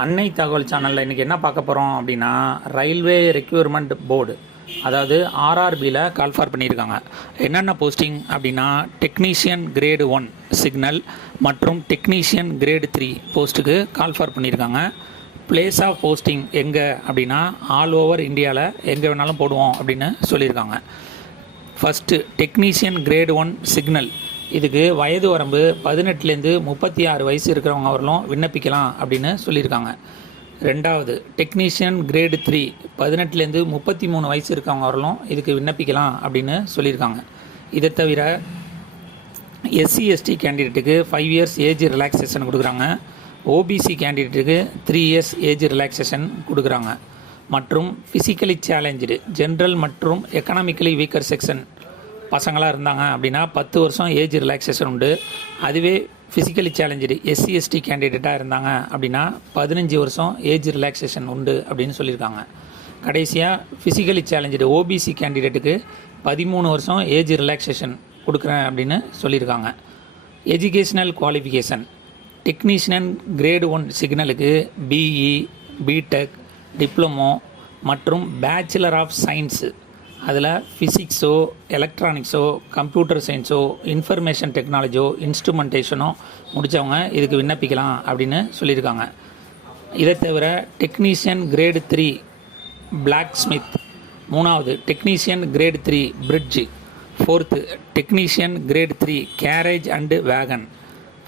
அன்னை தகவல் சேனலில் இன்றைக்கி என்ன பார்க்க போகிறோம் அப்படின்னா, ரயில்வே ரெக்யூர்மெண்ட் போர்டு, அதாவது ஆர்ஆர்பியில் கால்ஃபார் பண்ணியிருக்காங்க. என்னென்ன போஸ்டிங் அப்படின்னா, டெக்னீஷியன் கிரேடு 1 சிக்னல் மற்றும் டெக்னீஷியன் கிரேடு 3 போஸ்ட்டுக்கு கால்ஃபார் பண்ணியிருக்காங்க. பிளேஸ் ஆஃப் போஸ்டிங் எங்கே அப்படின்னா, ஆல் ஓவர் இந்தியாவில் எங்கே வேணாலும் போடுவோம் அப்படின்னு சொல்லியிருக்காங்க. ஃபஸ்ட்டு டெக்னீஷியன் கிரேடு 1 சிக்னல், இதுக்கு வயது வரம்பு 18லேருந்து 36 வயசு இருக்கிறவங்க வரலும் விண்ணப்பிக்கலாம் அப்படின்னு சொல்லியிருக்காங்க. ரெண்டாவது டெக்னீஷியன் கிரேடு 3 18லேருந்து 33 வயசு இருக்கவங்க வரலும் இதுக்கு விண்ணப்பிக்கலாம் அப்படின்னு சொல்லியிருக்காங்க. இதை தவிர எஸ்சி எஸ்டி கேண்டிடேட்டுக்கு 5 இயர்ஸ் ஏஜ் ரிலாக்ஸேஷன் கொடுக்குறாங்க. ஓபிசி கேண்டிடேட்டுக்கு 3 இயர்ஸ் ஏஜ் ரிலாக்ஸேஷன் கொடுக்குறாங்க. மற்றும் ஃபிசிக்கலி சேலஞ்சு ஜென்ரல் மற்றும் எக்கனாமிக்கலி வீக்கர் செக்ஷன் பசங்களாக இருந்தாங்க அப்படின்னா 10 வருஷம் ஏஜ் ரிலாக்ஸேஷன் உண்டு. அதுவே ஃபிசிக்கலி சேலஞ்சு எஸ்சி எஸ்டி கேண்டிடேட்டாக இருந்தாங்க அப்படின்னா 15 வருஷம் ஏஜ் ரிலாக்ஸேஷன் உண்டு அப்படின்னு சொல்லியிருக்காங்க. கடைசியாக ஃபிசிக்கலி சேலஞ்சு ஓபிசி கேண்டிடேட்டுக்கு 13 வருஷம் ஏஜ் ரிலாக்ஸேஷன் கொடுக்குறேன் அப்படின்னு சொல்லியிருக்காங்க. எஜுகேஷ்னல் குவாலிஃபிகேஷன் டெக்னீஷியன் கிரேடு 1 சிக்னலுக்கு பிஇ, பிடெக், டிப்ளமோ மற்றும் பேச்சுலர் ஆஃப் சயின்ஸு, அதில் ஃபிசிக்ஸோ, எலக்ட்ரானிக்ஸோ, கம்ப்யூட்டர் சயின்ஸோ, இன்ஃபர்மேஷன் டெக்னாலஜியோ, இன்ஸ்ட்ருமெண்டேஷனோ முடித்தவங்க இதுக்கு விண்ணப்பிக்கலாம் அப்படின்னு சொல்லியிருக்காங்க. இதை தவிர டெக்னீஷியன் கிரேடு 3 பிளாக் ஸ்மித், மூணாவது technician grade 3 bridge, fourth technician grade 3 carriage and wagon,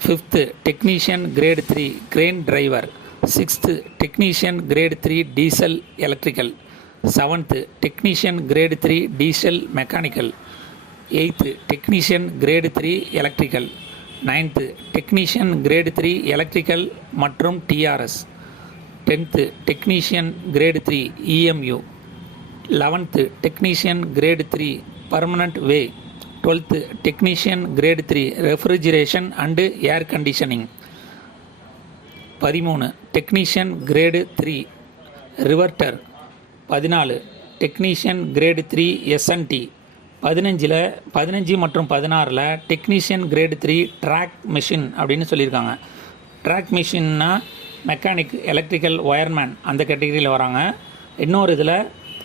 fifth technician grade 3 crane driver, sixth technician grade 3 diesel electrical, seventh technician grade 3 diesel mechanical, eighth technician grade 3 electrical, ninth technician grade 3 electrical மற்றும் TRS, tenth technician grade 3 EMU, 11th technician grade 3 permanent way, 12th technician grade 3 refrigeration and air conditioning, 13 technician grade 3 ரிவர்ட்டர், 14 technician grade 3 SNT, 15 மற்றும் 16 technician grade 3 track machine அப்படின்னு சொல்லியிருக்காங்க. Track மிஷின்னா mechanic, electrical, wireman அந்த கேட்டகரியில் வராங்க. இன்னொரு இதில்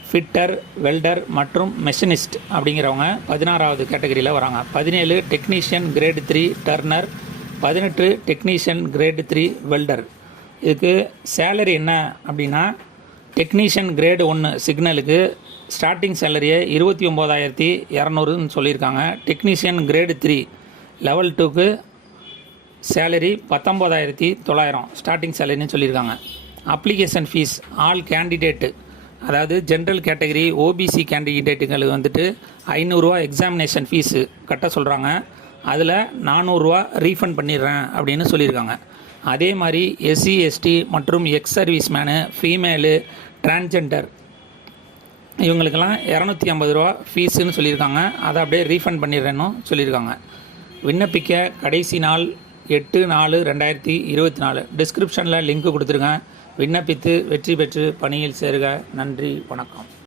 fitter, welder மற்றும் machinist அப்படிங்கிறவங்க 16வது கேட்டகரியில் வராங்க. 17 technician grade 3 turner, 18 technician grade 3 welder. இதுக்கு சேலரி என்ன அப்படின்னா, டெக்னீஷியன் கிரேடு 1 சிக்னலுக்கு ஸ்டார்டிங் சேலரியை 29,200ன்னு சொல்லியிருக்காங்க. டெக்னீஷியன் கிரேடு 3 லெவல் 2க்கு சேலரி 19,900 ஸ்டார்டிங் சேலரின்னு சொல்லியிருக்காங்க. அப்ளிகேஷன் ஃபீஸ் ஆல் கேண்டிடேட்டு, அதாவது ஜென்ரல் கேட்டகரி ஓபிசி கேண்டிடேட்டுங்களுக்கு வந்துட்டு 500 ரூபா எக்ஸாமினேஷன் ஃபீஸு கட்ட சொல்கிறாங்க. அதில் 400 ரூபா ரீஃபண்ட் பண்ணிடுறேன் அப்படின்னு சொல்லியிருக்காங்க. அதே மாதிரி எஸ்சி எஸ்டி மற்றும் ex service menu, female, transgender இவங்களுக்கெல்லாம் 250 ரூபா ஃபீஸுன்னு சொல்லியிருக்காங்க. அதை அப்படியே ரீஃபண்ட் பண்ணிடுறேன்னு சொல்லியிருக்காங்க. விண்ணப்பிக்க கடைசி நாள் 8/4/2024. டிஸ்கிரிப்ஷனில் லிங்க் கொடுத்துருங்க. விண்ணப்பித்து வெற்றி பெற்று பணியில் சேருக. நன்றி, வணக்கம்.